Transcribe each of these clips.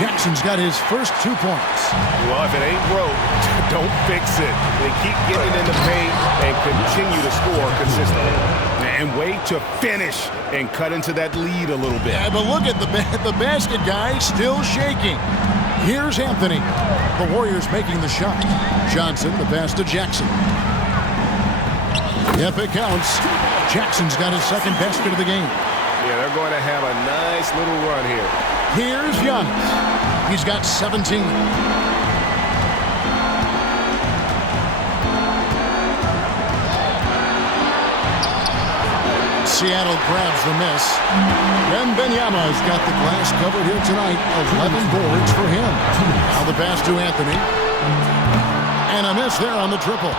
Jackson's got his first 2 points. Well, if it ain't broke, don't fix it. They keep getting in the paint and continue to score consistently. And wait to finish and cut into that lead a little bit. Yeah, but look at the basket guy still shaking. Here's Anthony. The Warriors making the shot. Johnson, the pass to Jackson. Yep, it counts. Jackson's got his second basket of the game. Yeah, they're going to have a nice little run here. Here's Giannis. He's got 17. Seattle grabs the miss. Wembenyama's got the glass covered here tonight. 11 boards for him. Now the pass to Anthony. And a miss there on the triple.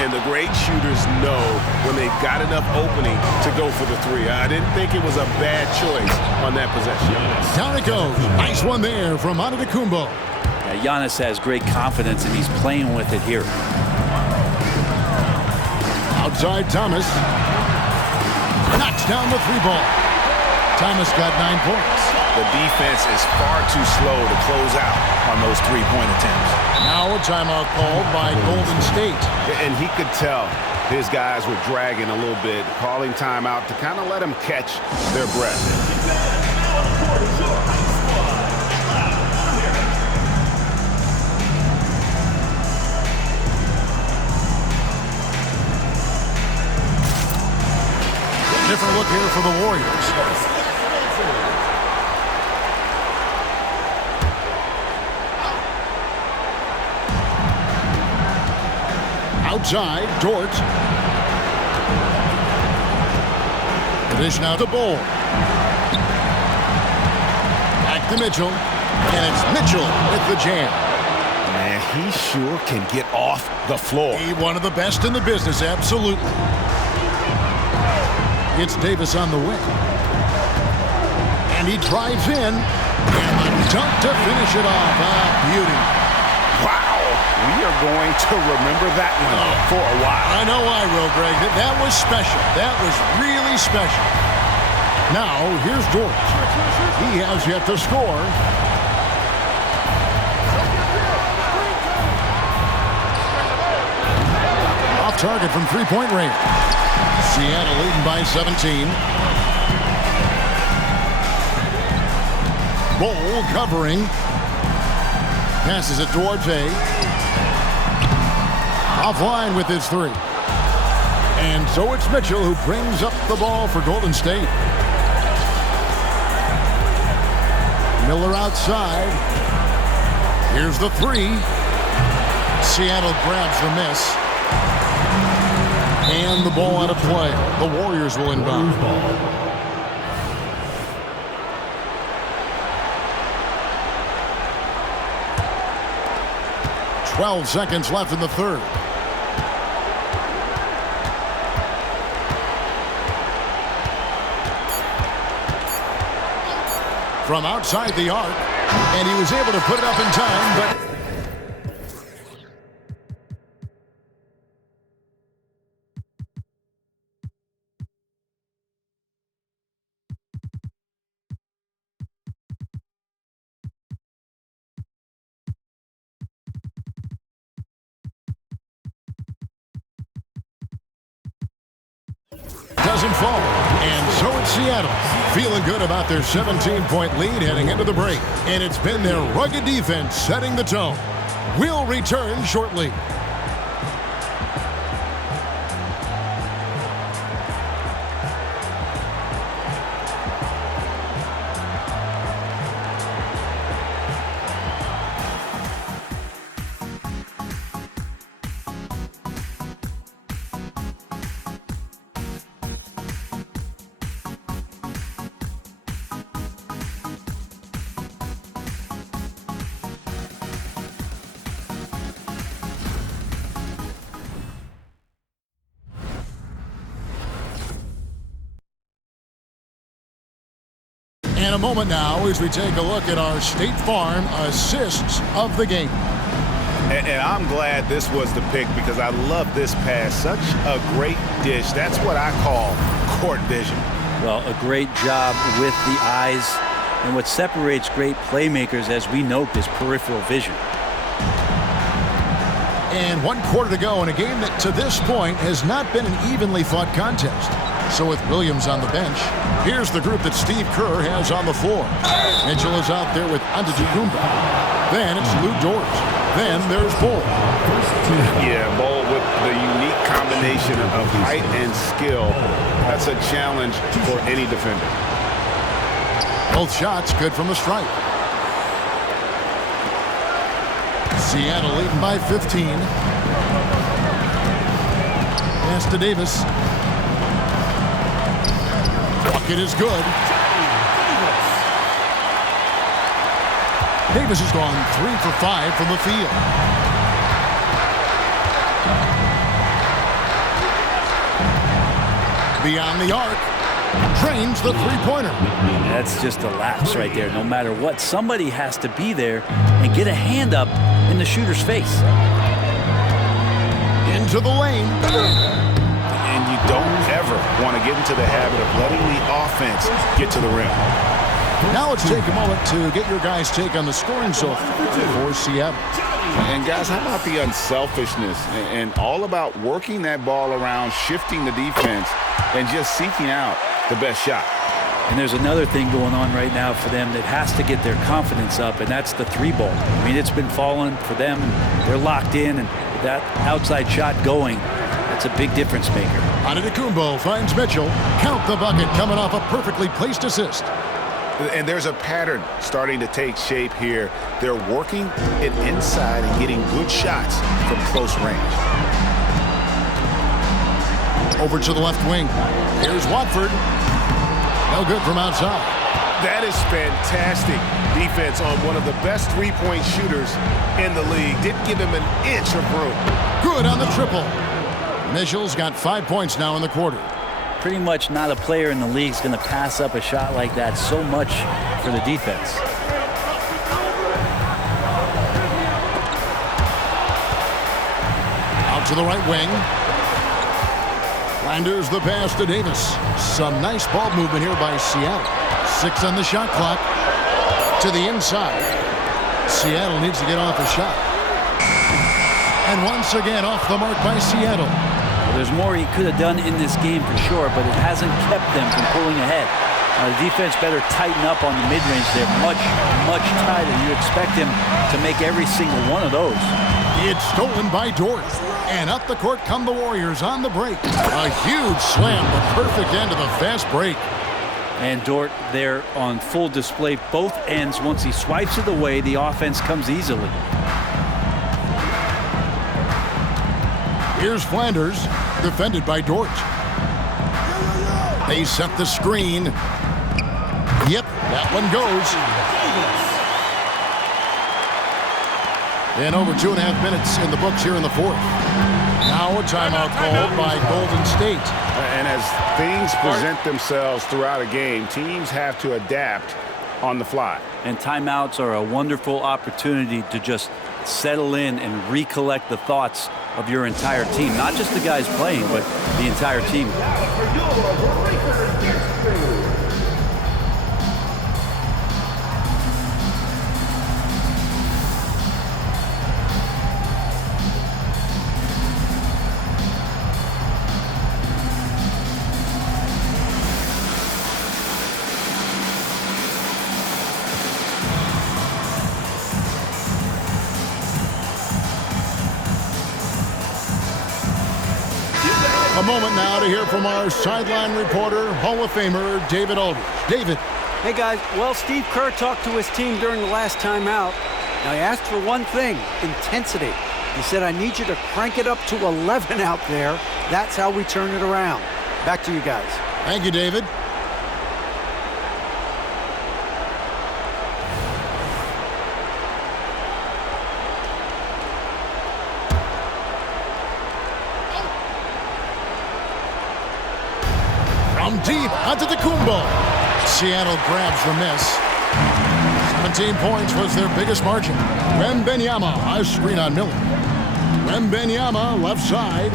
And the great shooters know when they've got enough opening to go for the three. I didn't think it was a bad choice on that possession. Down it goes. Nice one there from Antetokounmpo. Yeah, Giannis has great confidence, and he's playing with it here. Outside Thomas. Knocks down the three ball. Thomas got 9 points. The defense is far too slow to close out on those three-point attempts. Now a timeout called by Golden State. And he could tell his guys were dragging a little bit, calling timeout to kind of let them catch their breath. Different look here for the Warriors. Outside, Dort. The dish now to Bull. Back to Mitchell. And it's Mitchell with the jam. Man, he sure can get off the floor. He one of the best in the business, absolutely. It's Davis on the wing. And he drives in. And the dunk to finish it off. Ah, beauty. Wow. We are going to remember that one for a while. I know I will, Greg. That was special. That was really special. Now, here's Dort. He has yet to score. Off target from three-point range. Seattle leading by 17. Bull covering. Passes it towards A. Offline with his three. And so it's Mitchell who brings up the ball for Golden State. Miller outside. Here's the three. Seattle grabs the miss. And the ball out of play. The Warriors will inbound. 12 seconds left in the third. From outside the arc, and he was able to put it up in time, but doesn't fall. And so it's Seattle, feeling good about their 17-point lead heading into the break. And it's been their rugged defense setting the tone. We'll return shortly. And a moment now as we take a look at our State Farm assists of the game. And I'm glad this was the pick because I love this pass. Such a great dish. That's what I call court vision. Well, a great job with the eyes And what separates great playmakers, as we note, is peripheral vision. And 1 quarter to go in a game that to this point has not been an evenly fought contest. So with Williams on the bench, here's the group that Steve Kerr has on the floor. Mitchell is out there with Antetokounmpo. Then it's Lou Dort. Then there's Bull. Yeah, Bull with the unique combination of height and skill. That's a challenge for any defender. Both shots good from the stripe. Seattle leading by 15. Pass to Davis. Bucket is good. Davis has gone 3 for 5 from the field. Beyond the arc. Drains the three-pointer. That's just a lapse right there. No matter what, somebody has to be there and get a hand up in the shooter's face. Into the lane. And you don't ever want to get into the habit of letting the offense get to the rim. Now let's take a moment to get your guys' take on the scoring so far for Seattle. And guys, how about the unselfishness and all about working that ball around, shifting the defense, and just seeking out the best shot. And there's another thing going on right now for them that has to get their confidence up, and that's the three ball. I mean, it's been falling for them, and they're locked in, and that outside shot going, that's a big difference maker. Antetokounmpo finds Mitchell. Count the bucket coming off a perfectly placed assist. And there's a pattern starting to take shape here. They're working it inside and getting good shots from close range. Over to the left wing. Here's Watford. No good from outside. That is fantastic defense on one of the best three-point shooters in the league. Didn't give him an inch of room. Good on the triple. Mitchell's got 5 points now in the quarter. Pretty much not a player in the league is going to pass up a shot like that so much for the defense. Out to the right wing. Landers the pass to Davis. Some nice ball movement here by Seattle. 6 on the shot clock. To the inside. Seattle needs to get off a shot. And once again off the mark by Seattle. Well, there's more he could have done in this game for sure, but it hasn't kept them from pulling ahead. The defense better tighten up on the mid-range. They're much, much tighter. You expect him to make every single one of those. It's stolen by Dort. And up the court come the Warriors on the break. A huge slam, the perfect end of the fast break. And Dort there on full display, both ends. Once he swipes it away, the offense comes easily. Here's Flanders, defended by Dort. They set the screen. Yep, that one goes. And over 2.5 minutes in the books here in the fourth. Now a timeout called by Golden State. And as things present themselves throughout a game, teams have to adapt on the fly. And timeouts are a wonderful opportunity to just settle in and recollect the thoughts of your entire team. Not just the guys playing, but the entire team. A moment now to hear from our sideline reporter, Hall of Famer David Aldridge. David. Hey, guys. Well, Steve Kerr talked to his team during the last timeout. Now, he asked for one thing, intensity. He said, I need you to crank it up to 11 out there. That's how we turn it around. Back to you guys. Thank you, David. From deep, Antetokounmpo. Seattle grabs the miss. 17 points was their biggest margin. Wembenyama, a screen on Miller. Wembenyama, left side.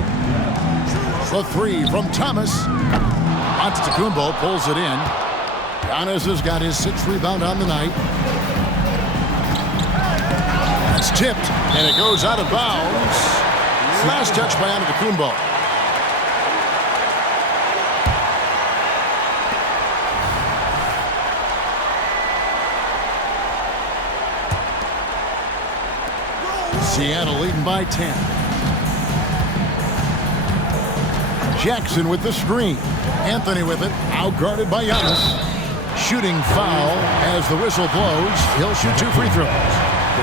The three from Thomas. Antetokounmpo pulls it in. Giannis has got his 6th rebound on the night. It's tipped, and it goes out of bounds. Last touch by Antetokounmpo. Seattle leading by 10. Jackson with the screen. Anthony with it, outguarded by Giannis. Shooting foul as the whistle blows. He'll shoot 2 free throws.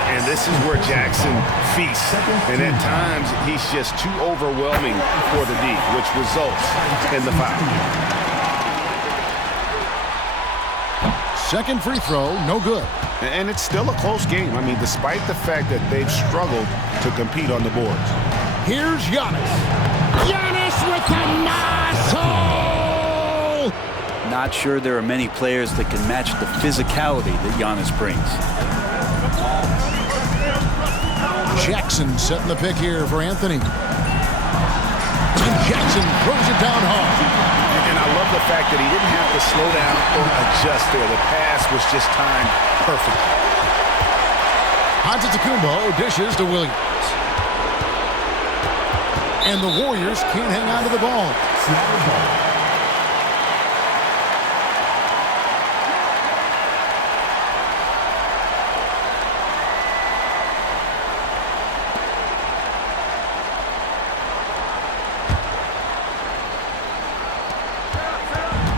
And this is where Jackson feasts. And at times, he's just too overwhelming for the D, which results in the foul. Second free throw, no good. And it's still a close game. I mean, despite the fact that they've struggled to compete on the boards. Here's Giannis. Giannis with the muscle! Not sure there are many players that can match the physicality that Giannis brings. Jackson setting the pick here for Anthony. And Jackson throws it down hard. And I love the fact that he didn't have to slow down or adjust there. The pass was just timed perfect. Antetokounmpo dishes to Williams. And the Warriors can't hang on to the ball.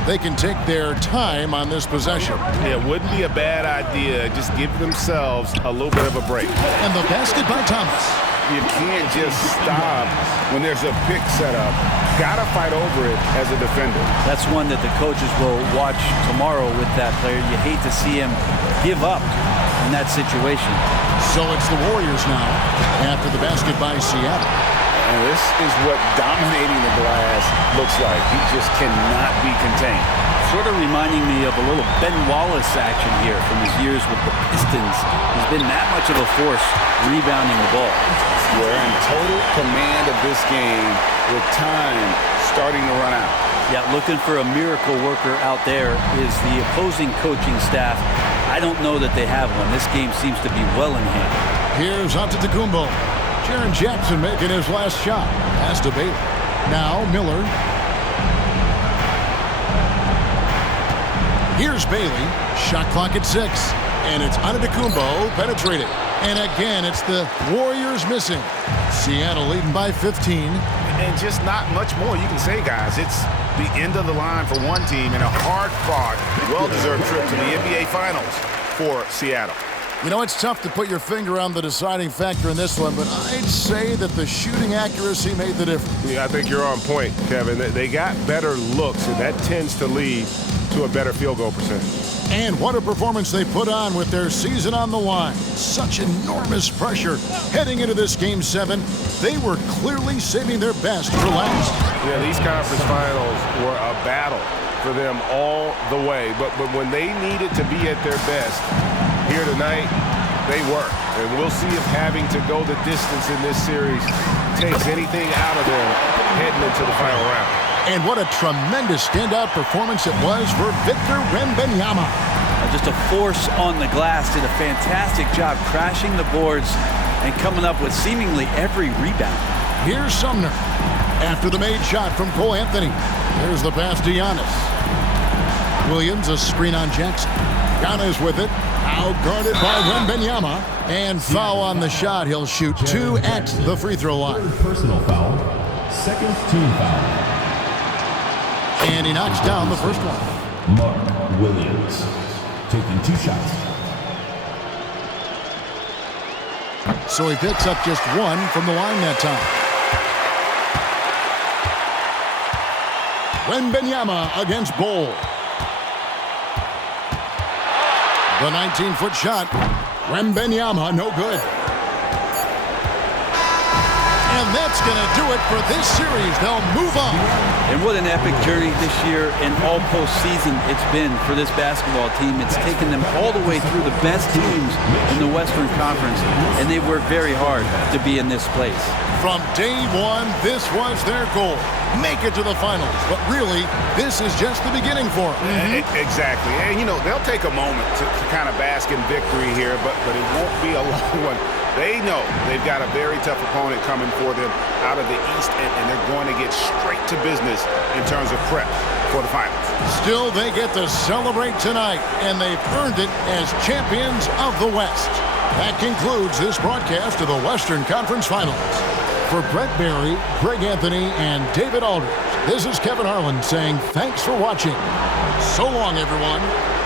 They can take their time on this possession. Yeah, it wouldn't be a bad idea. Just give themselves a little bit of a break. And the basket by Thomas. You can't just stop when there's a pick set up. Got to fight over it as a defender. That's one that the coaches will watch tomorrow with that player. You hate to see him give up in that situation. So it's the Warriors now after the basket by Seattle. And this is what dominating the glass looks like. He just cannot be contained. Sort of reminding me of a little Ben Wallace action here from his years with the Pistons. He's been that much of a force rebounding the ball. We're in total command of this game with time starting to run out. Yeah, looking for a miracle worker out there is the opposing coaching staff. I don't know that they have one. This game seems to be well in hand. Here's Antetokounmpo. Jaren Jackson making his last shot. Pass to Bailey. Now Miller. Here's Bailey. Shot clock at 6. And it's Antetokounmpo penetrated. And again, it's the Warriors missing. Seattle leading by 15. And just not much more you can say, guys. It's the end of the line for one team and a hard-fought, well-deserved trip to the NBA Finals for Seattle. You know, it's tough to put your finger on the deciding factor in this one, but I'd say that the shooting accuracy made the difference. Yeah, I think you're on point, Kevin. They got better looks, and that tends to lead to a better field goal percentage. And what a performance they put on with their season on the line. Such enormous pressure heading into this Game 7. They were clearly saving their best for last. Yeah, these conference finals were a battle for them all the way. But when they needed to be at their best, here tonight, they were. And we'll see if having to go the distance in this series takes anything out of them heading into the final round. And what a tremendous standout performance it was for Victor Wembanyama. Just a force on the glass. Did a fantastic job crashing the boards and coming up with seemingly every rebound. Here's Sumner. After the made shot from Cole Anthony. There's the pass to Giannis. Williams, a screen on Jackson. Giannis with it. Out-guarded by Wembanyama. And foul on the shot. He'll shoot 2 at the free throw line. Third personal foul. Second team foul. And he knocks down the first one. Mark Williams taking 2 shots. So he picks up just 1 from the line that time. Wembanyama against Bol. The 19-foot shot. Wembanyama, no good. And that's going to do it for this series. They'll move on. And what an epic journey this year and all postseason it's been for this basketball team. It's taken them all the way through the best teams in the Western Conference, and they've worked very hard to be in this place. From day one, this was their goal. Make it to the finals. But really, this is just the beginning for them. Exactly. And, they'll take a moment to kind of bask in victory here, but it won't be a long one. They know they've got a very tough opponent coming for them out of the East, and they're going to get straight to business in terms of prep for the finals. Still, they get to celebrate tonight, and they've earned it as champions of the West. That concludes this broadcast of the Western Conference Finals. For Brett Barry, Greg Anthony, and David Aldridge, this is Kevin Harlan saying thanks for watching. So long, everyone.